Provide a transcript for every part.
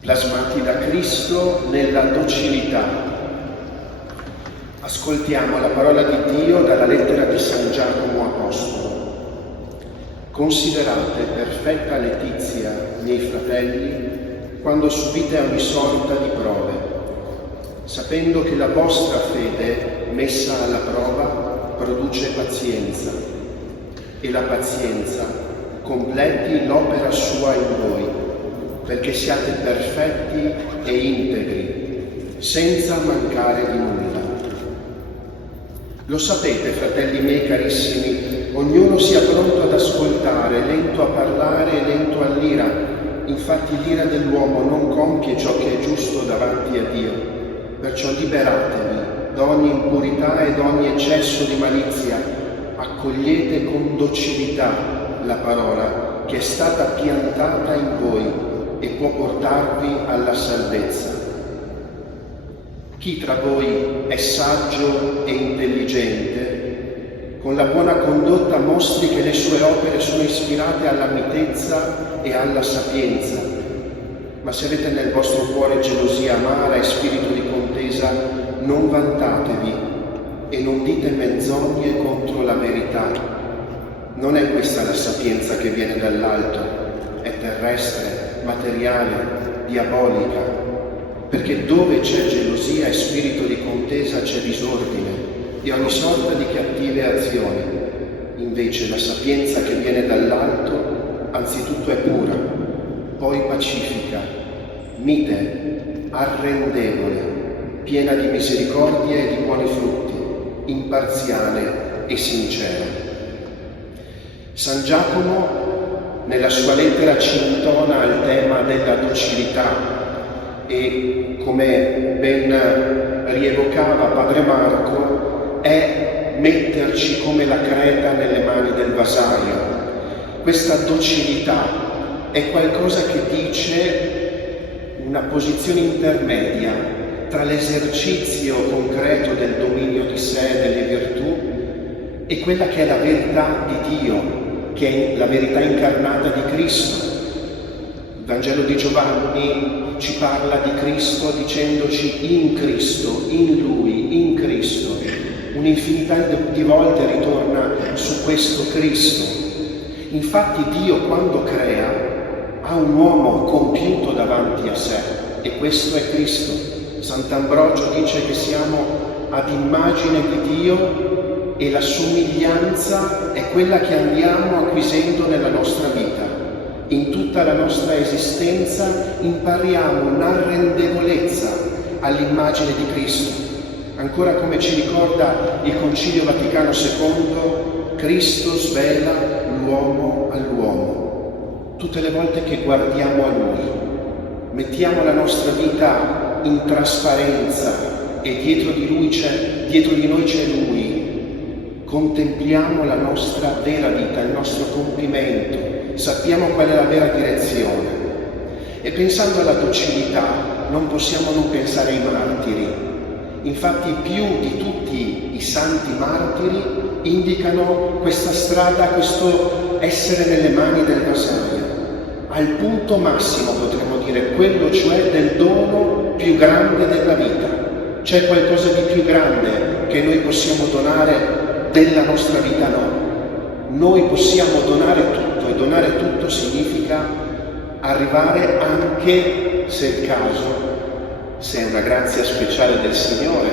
plasmati da Cristo nella docilità. Ascoltiamo la parola di Dio dalla lettera di San Giacomo Apostolo. Considerate perfetta letizia, miei fratelli, quando subite ogni sorta di prove, sapendo che la vostra fede, messa alla prova, produce pazienza, e la pazienza completi l'opera sua in voi, perché siate perfetti e integri, senza mancare di nulla. Lo sapete, fratelli miei carissimi, ognuno sia pronto ad ascoltare, lento a parlare e lento all'ira. Infatti l'ira dell'uomo non compie ciò che è giusto davanti a Dio. Perciò liberatevi da ogni impurità e da ogni eccesso di malizia. Accogliete con docilità la parola che è stata piantata in voi e può portarvi alla salvezza. Chi tra voi è saggio e intelligente, con la buona condotta mostri che le sue opere sono ispirate alla mitezza e alla sapienza. Ma se avete nel vostro cuore gelosia amara e spirito di contesa, non vantatevi e non dite menzogne contro la verità. Non è questa la sapienza che viene dall'alto, è terrestre, materiale, diabolica. Perché dove c'è gelosia e spirito di contesa c'è disordine di ogni sorta di cattive azioni. Invece la sapienza che viene dall'alto anzitutto è pura, poi pacifica, mite, arrendevole, piena di misericordia e di buoni frutti, imparziale e sincera. San Giacomo nella sua lettera ci intona al tema della docilità e, come ben rievocava Padre Marco, è metterci come la creta nelle mani del vasaio. Questa docilità è qualcosa che dice una posizione intermedia tra l'esercizio concreto del dominio di sé, delle virtù, e quella che è la verità di Dio, che è la verità incarnata di Cristo. Il Vangelo di Giovanni ci parla di Cristo dicendoci in Cristo, in Lui, in Cristo. Un'infinità di volte ritorna su questo Cristo. Infatti Dio, quando crea, ha un uomo compiuto davanti a sé, e questo è Cristo. Sant'Ambrogio dice che siamo ad immagine di Dio e la somiglianza è quella che andiamo acquisendo nella nostra vita. In tutta la nostra esistenza impariamo un'arrendevolezza all'immagine di Cristo. Ancora come ci ricorda il Concilio Vaticano II, Cristo svela l'uomo all'uomo. Tutte le volte che guardiamo a Lui, mettiamo la nostra vita in trasparenza e dietro di noi c'è Lui. Contempliamo la nostra vera vita, il nostro compimento. Sappiamo qual è la vera direzione. E pensando alla docilità non possiamo non pensare ai martiri. Infatti più di tutti i santi martiri indicano questa strada, questo essere nelle mani del vasaio, al punto massimo potremmo dire, quello cioè del dono più grande della vita. C'è qualcosa di più grande che noi possiamo donare della nostra vita? No. Noi possiamo donare tutto, e donare tutto significa arrivare anche, se è il caso, se è una grazia speciale del Signore,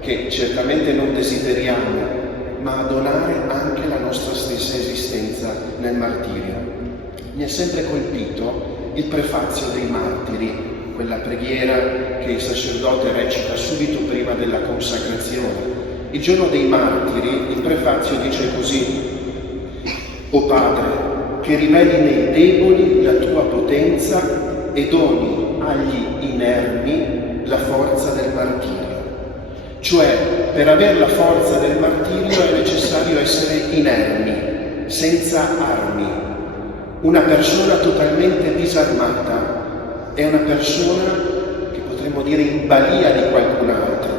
che certamente non desideriamo, ma a donare anche la nostra stessa esistenza nel martirio. Mi è sempre colpito il prefazio dei martiri, quella preghiera che il sacerdote recita subito prima della consacrazione. Il giorno dei martiri il prefazio dice così: O Padre, che riveli nei deboli la tua potenza e doni agli inermi la forza del martirio. Cioè, per avere la forza del martirio è necessario essere inermi, senza armi. Una persona totalmente disarmata è una persona che potremmo dire in balia di qualcun altro.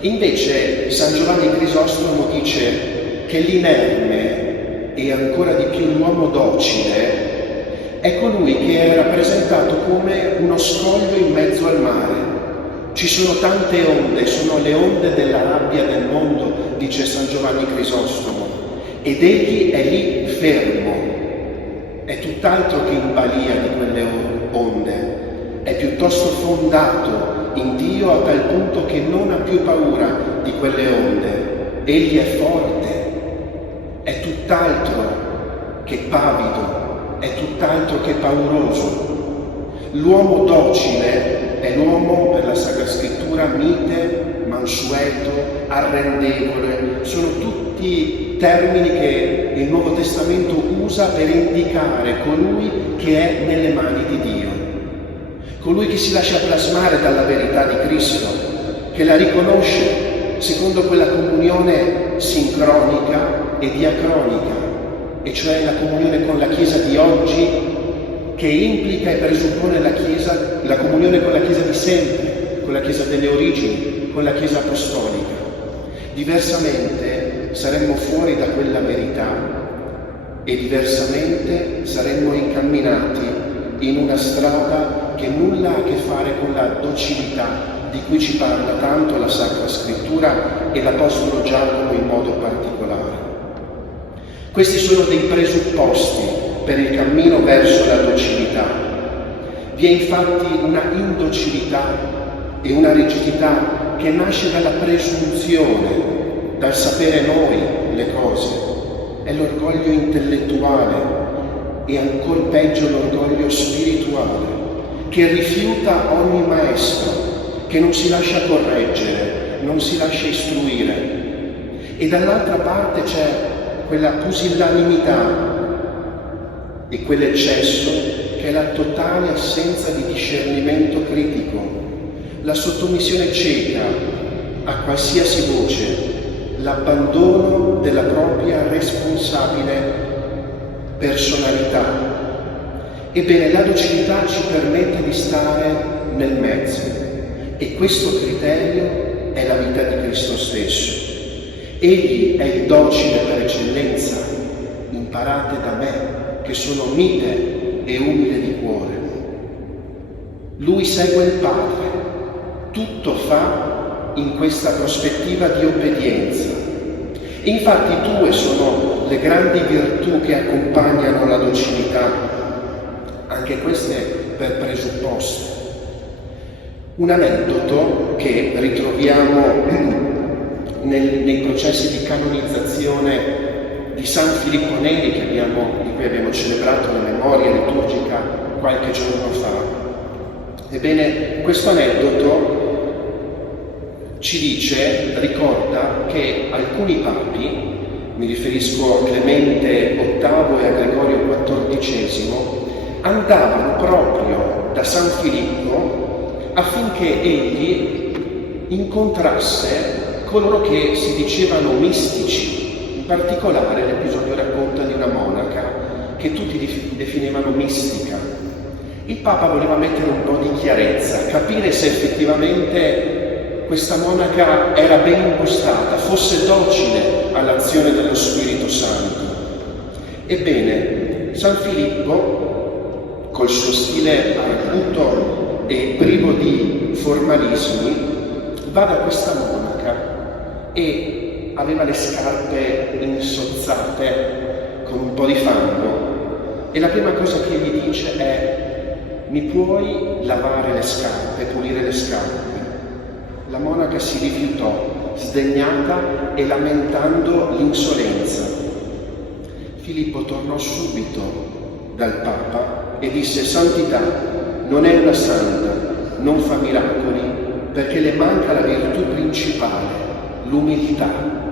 Invece San Giovanni Crisostomo dice che l'inerme e ancora di più l'uomo docile è colui che è rappresentato come uno scoglio in mezzo al mare. Ci sono tante onde, sono le onde della rabbia del mondo, dice San Giovanni Crisostomo, ed egli è lì fermo, è tutt'altro che in balia di quelle onde, è piuttosto fondato in Dio a tal punto che non ha più paura di quelle onde. Egli è forte, è tutt'altro che pavido, è tutt'altro che pauroso. L'uomo docile è l'uomo, per la Sacra Scrittura, mite, mansueto, arrendevole. Sono tutti termini che il Nuovo Testamento usa per indicare colui che è nelle mani di Dio, colui che si lascia plasmare dalla verità di Cristo, che la riconosce secondo quella comunione sincronica e diacronica, e cioè la comunione con la Chiesa di oggi, che implica e presuppone la comunione con la Chiesa di sempre, con la Chiesa delle origini, con la Chiesa apostolica. Diversamente saremmo fuori da quella verità e diversamente saremmo incamminati in una strada che nulla ha a che fare con la docilità di cui ci parla tanto la Sacra Scrittura e l'Apostolo Giacomo in modo particolare. Questi sono dei presupposti per il cammino verso la docilità. Vi è infatti una indocilità e una rigidità che nasce dalla presunzione, dal sapere noi le cose. È l'orgoglio intellettuale e ancor peggio l'orgoglio spirituale, che rifiuta ogni maestro, che non si lascia correggere, non si lascia istruire. E dall'altra parte c'è quella pusillanimità e quell'eccesso che è la totale assenza di discernimento critico, la sottomissione cieca a qualsiasi voce, l'abbandono della propria responsabile personalità. Ebbene, la docilità ci permette di stare nel mezzo, e questo criterio è la vita di Cristo stesso. Egli è il docile per eccellenza. Imparate da me, che sono mite e umile di cuore. Lui segue il Padre, tutto fa in questa prospettiva di obbedienza. Infatti due sono le grandi virtù che accompagnano la docilità, anche queste per presupposto. Un aneddoto che ritroviamo nei processi di canonizzazione di San Filippo Neri, di cui abbiamo celebrato la memoria liturgica qualche giorno fa. Ebbene, questo aneddoto ricorda che alcuni papi, mi riferisco a Clemente VIII e a Gregorio XIV, andavano proprio da San Filippo affinché egli incontrasse coloro che si dicevano mistici. In particolare l'episodio racconta di una monaca che tutti definivano mistica. Il Papa voleva mettere un po' di chiarezza, capire se effettivamente questa monaca era ben impostata, fosse docile all'azione dello Spirito Santo. Ebbene, San Filippo, col suo stile arguto e privo di formalismi, va da questa monaca e aveva le scarpe insozzate con un po' di fango, e la prima cosa che gli dice è: mi puoi lavare le scarpe, pulire le scarpe? La monaca si rifiutò, sdegnata e lamentando l'insolenza. Filippo tornò subito dal Papa e disse: Santità, non è una santa, non fa miracoli, perché le manca la virtù principale, l'umiltà.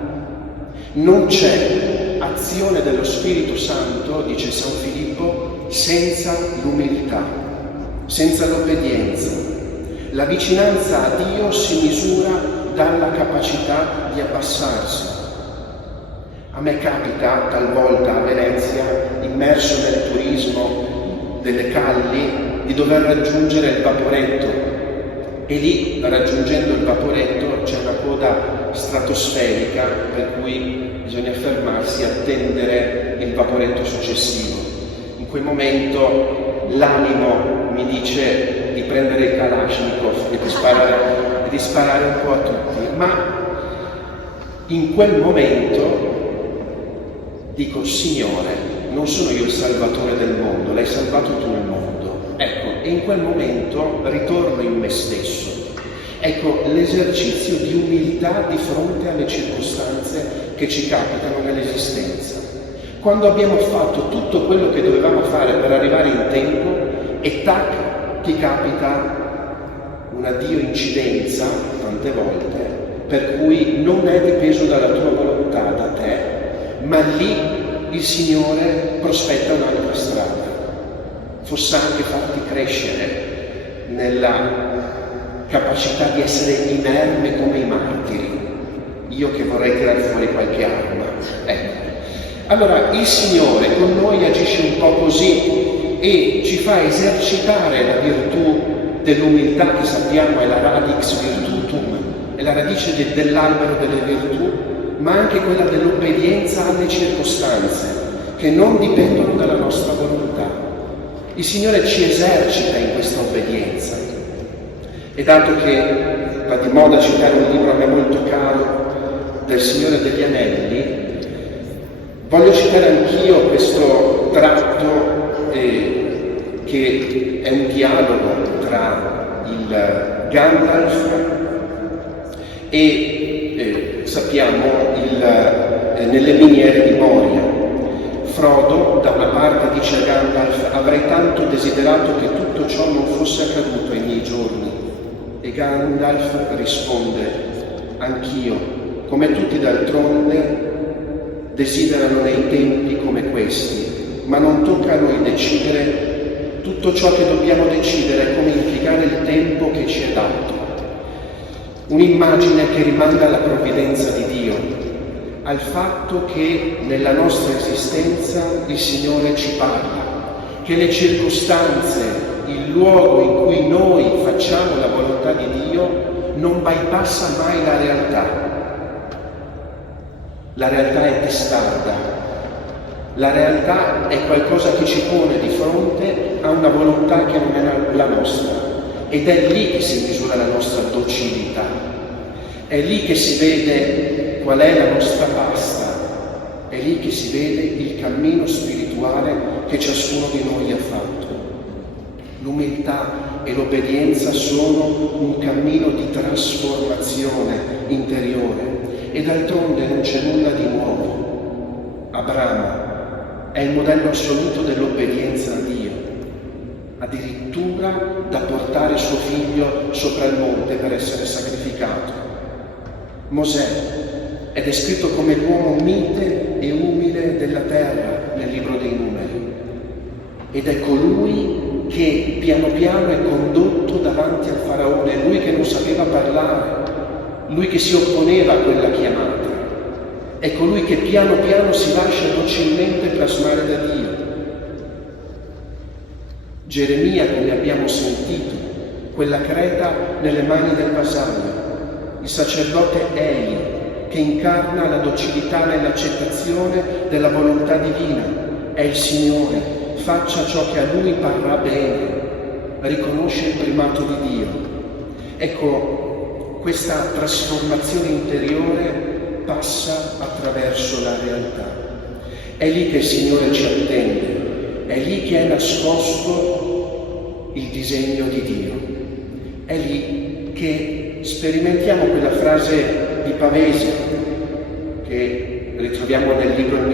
Non c'è azione dello Spirito Santo, dice San Filippo, senza l'umiltà, senza l'obbedienza. La vicinanza a Dio si misura dalla capacità di abbassarsi. A me capita talvolta a Venezia, immerso nel turismo delle calli, di dover raggiungere il vaporetto, e lì, raggiungendo il vaporetto, c'è una coda stratosferica per cui bisogna fermarsi e attendere il vaporetto successivo. In quel momento l'animo mi dice di prendere il Kalashnikov e di sparare un po' a tutti, ma in quel momento dico: Signore, non sono io il salvatore del mondo, l'hai salvato tu il mondo. Ecco, e in quel momento ritorno in me stesso. Ecco, l'esercizio di umiltà di fronte alle circostanze che ci capitano nell'esistenza. Quando abbiamo fatto tutto quello che dovevamo fare per arrivare in tempo e tac, ti capita una Dio incidenza, tante volte, per cui non è dipeso dalla tua volontà, da te, ma lì il Signore prospetta un'altra strada. Fosse anche farti crescere nella capacità di essere inerme come i martiri. Io che vorrei tirare fuori qualche arma. Ecco. Allora il Signore con noi agisce un po' così e ci fa esercitare la virtù dell'umiltà, che sappiamo è la radix virtutum, è la radice dell'albero delle virtù, ma anche quella dell'obbedienza alle circostanze che non dipendono dalla nostra volontà. Il Signore ci esercita in questa obbedienza. E dato che va di moda citare un libro a me molto caro del Signore degli Anelli, voglio citare anch'io questo tratto che è un dialogo tra il Gandalf e sappiamo nelle miniere di Moria. Frodo da una parte dice a Gandalf: avrei tanto desiderato che tutto ciò non fosse accaduto ai miei giorni. E Gandalf risponde: anch'io, come tutti d'altronde, desiderano nei tempi come questi, ma non tocca a noi decidere. Tutto ciò che dobbiamo decidere è come impiegare il tempo che ci è dato. Un'immagine che rimanda alla provvidenza di Dio, al fatto che nella nostra esistenza il Signore ci parla, che le circostanze, il luogo in cui noi facciamo la volontà di Dio non bypassa mai la realtà. La realtà è testarda, la realtà è qualcosa che ci pone di fronte a una volontà che non è la nostra, ed è lì che si misura la nostra docilità, è lì che si vede qual è la nostra pasta, è lì che si vede il cammino spirituale che ciascuno di noi ha fatto. L'umiltà e l'obbedienza sono un cammino di trasformazione interiore. E d'altronde non c'è nulla di nuovo. Abramo è il modello assoluto dell'obbedienza a Dio, addirittura da portare suo figlio sopra il monte per essere sacrificato. Mosè è descritto come l'uomo mite e umile della terra nel libro dei Numeri, ed è colui che piano piano è condotto davanti al faraone, lui che non sapeva parlare, lui che si opponeva a quella chiamata, è colui che piano piano si lascia docilmente plasmare da Dio. Geremia, come abbiamo sentito, quella creta nelle mani del vasallo, il sacerdote Eli, che incarna la docilità nell'accettazione della volontà divina, è il Signore, faccia ciò che a lui parrà bene, riconosce il primato di Dio. Ecco, questa trasformazione interiore passa attraverso la realtà. È lì che il Signore ci attende, è lì che è nascosto il disegno di Dio, è lì che sperimentiamo quella frase di Pavese che ritroviamo nel libro Il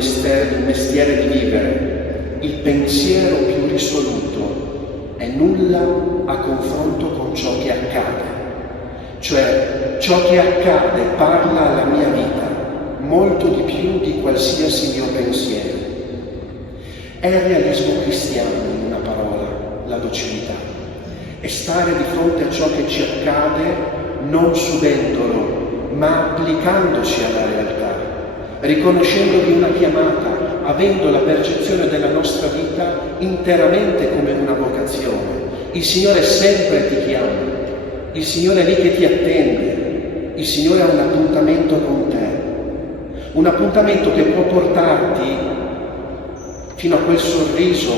mestiere di vivere: il pensiero più risoluto è nulla a confronto con ciò che accade. Cioè, ciò che accade parla alla mia vita molto di più di qualsiasi mio pensiero. È il realismo cristiano, in una parola, la docilità. È stare di fronte a ciò che ci accade non subendolo, ma applicandoci alla realtà, riconoscendovi una chiamata, avendo la percezione della nostra vita interamente come una vocazione. Il Signore sempre ti chiama. Il Signore è lì che ti attende, il Signore ha un appuntamento con te, un appuntamento che può portarti fino a quel sorriso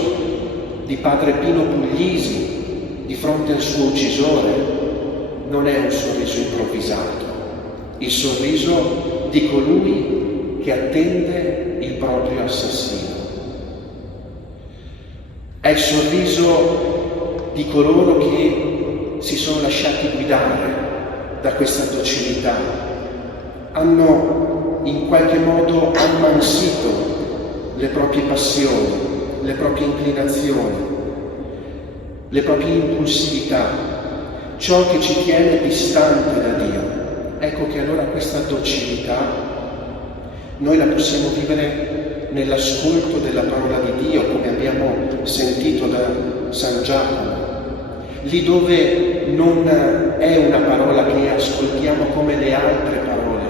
di padre Pino Puglisi di fronte al suo uccisore non è un sorriso improvvisato, il sorriso di colui che attende il proprio assassino. È il sorriso di coloro che si sono lasciati guidare da questa docilità, hanno in qualche modo ammansito le proprie passioni, le proprie inclinazioni, le proprie impulsività, ciò che ci tiene distante da Dio. Ecco che allora questa docilità noi la possiamo vivere nell'ascolto della parola di Dio, come abbiamo sentito da San Giacomo, lì dove non è una parola che ascoltiamo come le altre parole,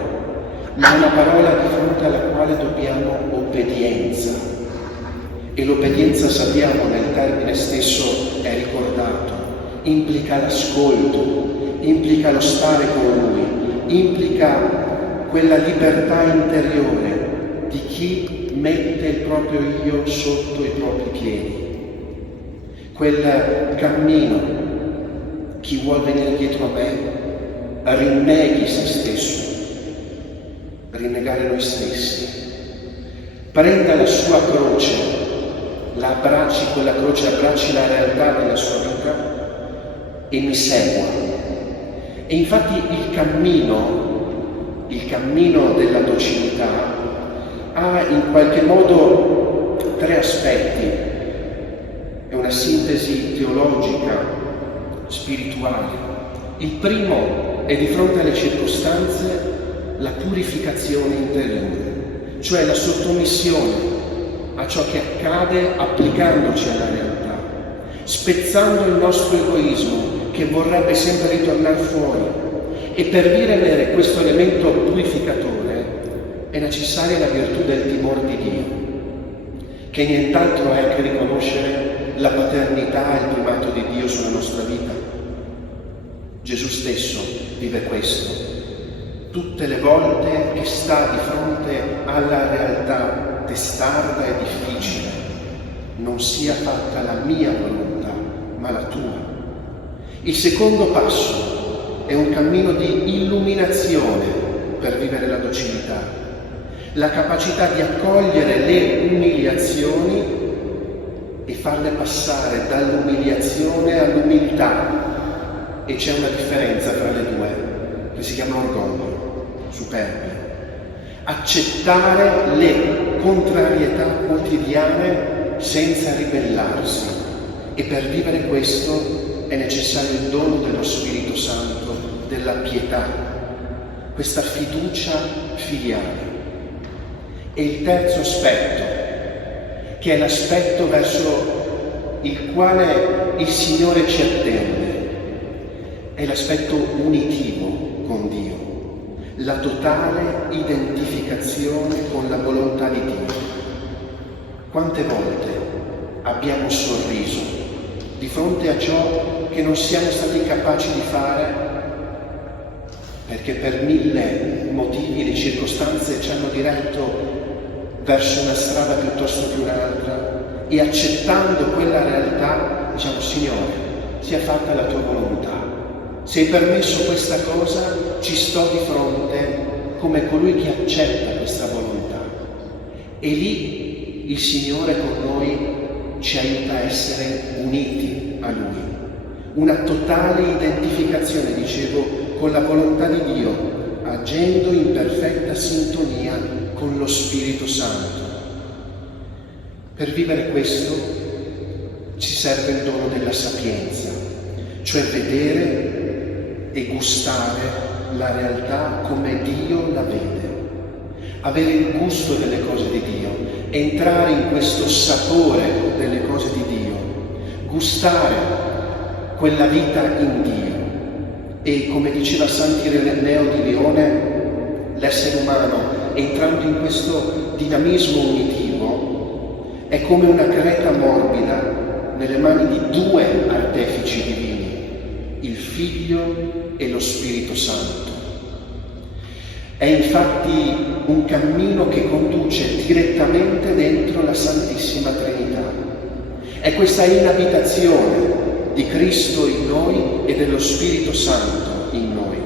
ma una parola di fronte alla quale dobbiamo obbedienza. E l'obbedienza, sappiamo, nel termine stesso è ricordato, implica l'ascolto, implica lo stare con Lui, implica quella libertà interiore di chi mette il proprio io sotto i propri piedi, quel cammino, chi vuol venire dietro a me rinneghi se stesso, rinnegare noi stessi, prenda la sua croce, la abbracci, quella croce, abbracci la realtà della sua vita e mi segua. E infatti il cammino della docilità ha in qualche modo tre aspetti. È una sintesi teologica, spirituale. Il primo è di fronte alle circostanze la purificazione interiore, cioè la sottomissione a ciò che accade applicandoci alla realtà, spezzando il nostro egoismo che vorrebbe sempre ritornare fuori. E per vivere questo elemento purificatore è necessaria la virtù del timore di Dio, che nient'altro è che riconoscere la paternità e il primato di Dio sulla nostra vita. Gesù stesso vive questo. Tutte le volte che sta di fronte alla realtà testarda e difficile, non sia fatta la mia volontà, ma la tua. Il secondo passo è un cammino di illuminazione per vivere la docilità, la capacità di accogliere le umiliazioni e farle passare dall'umiliazione all'umiltà. E c'è una differenza tra le due, che si chiama orgoglio, superbia. Accettare le contrarietà quotidiane senza ribellarsi, e per vivere questo è necessario il dono dello Spirito Santo, della pietà, questa fiducia filiale. E il terzo aspetto, che è l'aspetto verso il quale il Signore ci attende, è l'aspetto unitivo con Dio, la totale identificazione con la volontà di Dio. Quante volte abbiamo sorriso di fronte a ciò che non siamo stati capaci di fare perché per 1000 motivi e circostanze ci hanno diretto verso una strada piuttosto che un'altra, e accettando quella realtà diciamo: Signore, sia fatta la tua volontà. Se hai permesso questa cosa, ci sto di fronte come colui che accetta questa volontà. E lì il Signore con noi ci aiuta a essere uniti a Lui. Una totale identificazione, dicevo, con la volontà di Dio, agendo in perfetta sintonia con lo Spirito Santo. Per vivere questo ci serve il dono della sapienza, cioè vedere e gustare la realtà come Dio la vede, avere il gusto delle cose di Dio, entrare in questo sapore delle cose di Dio, gustare quella vita in Dio. E come diceva Sant'Ireneo di Lione, l'essere umano, entrando in questo dinamismo unitivo, è come una creta morbida nelle mani di due artefici divini, il Figlio e lo Spirito Santo. È infatti un cammino che conduce direttamente dentro la Santissima Trinità, È questa inabitazione di Cristo in noi e dello Spirito Santo in noi.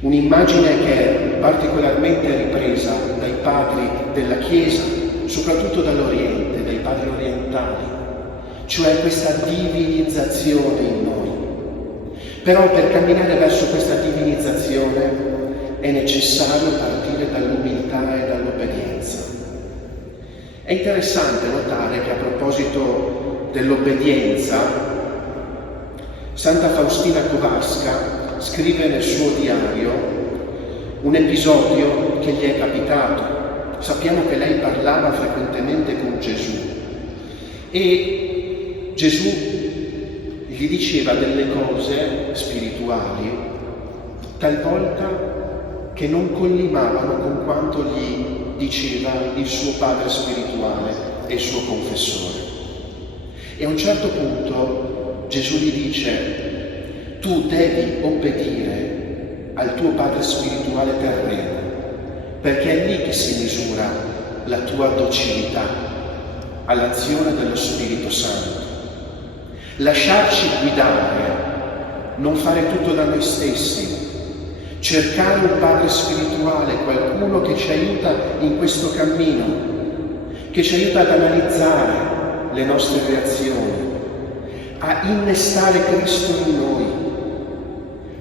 Un'immagine che è particolarmente ripresa dai padri della Chiesa, soprattutto dall'Oriente, dai padri orientali, cioè questa divinizzazione in noi. Però per camminare verso questa divinizzazione è necessario partire dall'umiltà e dall'obbedienza. È interessante notare che a proposito dell'obbedienza, Santa Faustina Kowalska scrive nel suo diario un episodio che gli è capitato. Sappiamo che lei parlava frequentemente con Gesù e Gesù gli diceva delle cose spirituali talvolta che non collimavano con quanto gli diceva il suo padre spirituale e il suo confessore. E a un certo punto Gesù gli dice: tu devi obbedire al tuo padre spirituale terreno, perché è lì che si misura la tua docilità all'azione dello Spirito Santo. Lasciarci guidare, non fare tutto da noi stessi, cercare un padre spirituale, qualcuno che ci aiuta in questo cammino, che ci aiuta ad analizzare le nostre reazioni, a innestare Cristo in noi,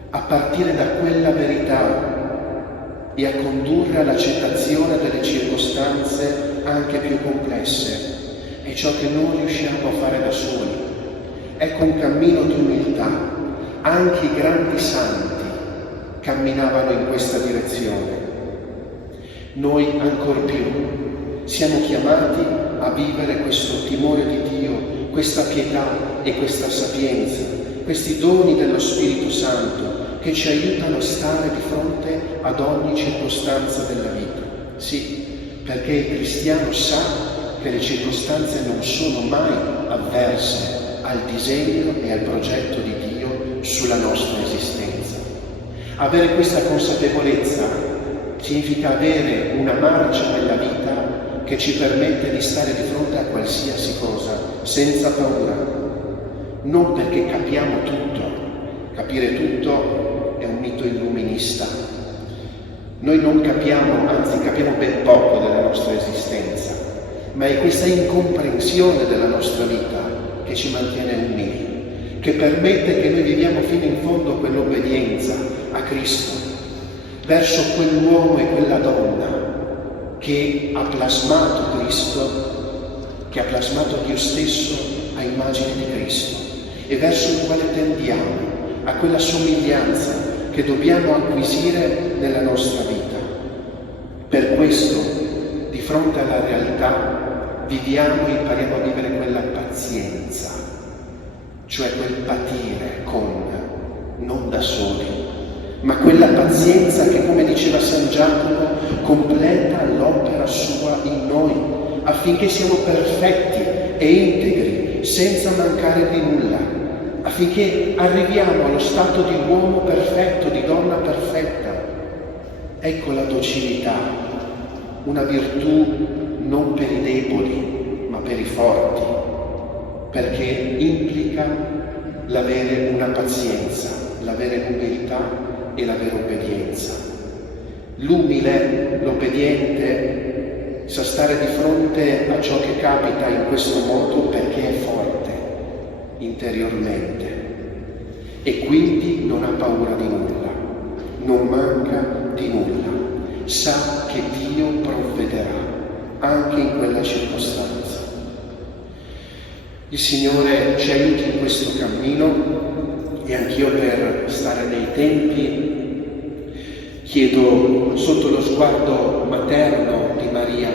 a partire da quella verità e a condurre all'accettazione delle circostanze anche più complesse. È ciò che non riusciamo a fare da soli. Ecco un cammino di umiltà. Anche i grandi santi camminavano in questa direzione. Noi ancor più siamo chiamati a vivere questo timore di Dio, questa pietà e questa sapienza, questi doni dello Spirito Santo che ci aiutano a stare di fronte ad ogni circostanza della vita. Sì, perché il cristiano sa che le circostanze non sono mai avverse al disegno e al progetto di Dio sulla nostra esistenza. Avere questa consapevolezza significa avere una marcia nella vita che ci permette di stare di fronte a qualsiasi cosa senza paura, non perché capiamo tutto. Capire tutto è un mito illuminista. Noi non capiamo, anzi capiamo ben poco della nostra esistenza, ma è questa incomprensione della nostra vita che ci mantiene umili, che permette che noi viviamo fino in fondo quell'obbedienza a Cristo, verso quell'uomo e quella donna che ha plasmato Cristo, che ha plasmato Dio stesso a immagine di Cristo, e verso il quale tendiamo, a quella somiglianza che dobbiamo acquisire nella nostra vita. Per questo, di fronte alla realtà, viviamo e impariamo a vivere quella pazienza, cioè quel patire con, non da soli, ma quella pazienza che, come diceva San Giacomo, completa l'opera sua in noi, affinché siamo perfetti e integri, senza mancare di nulla, affinché arriviamo allo stato di uomo perfetto, di donna perfetta. Ecco la docilità, una virtù non per i deboli, ma per i forti, perché implica l'avere una pazienza, l'avere l'umiltà e l'avere obbedienza. L'umile, l'obbediente, sa stare di fronte a ciò che capita in questo modo perché è forte interiormente e quindi non ha paura di nulla, non manca di nulla, sa che Dio provvederà anche in quella circostanza. Il Signore ci aiuti in questo cammino e anch'io, per stare nei tempi, chiedo, sotto lo sguardo materno di Maria,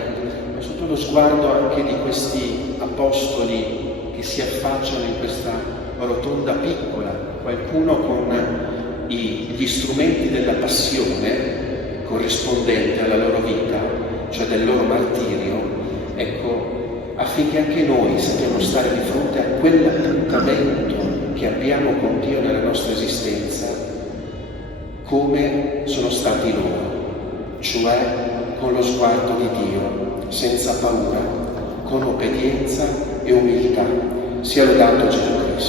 ma sotto lo sguardo anche di questi apostoli che si affacciano in questa rotonda piccola, qualcuno con gli strumenti della passione corrispondente alla loro vita, cioè del loro martirio, ecco, affinché anche noi sappiamo stare di fronte a quell'appuntamento che abbiamo con Dio nella nostra esistenza, come sono stati loro, cioè con lo sguardo di Dio, senza paura, con obbedienza e umiltà. Sia lodato Gesù Cristo.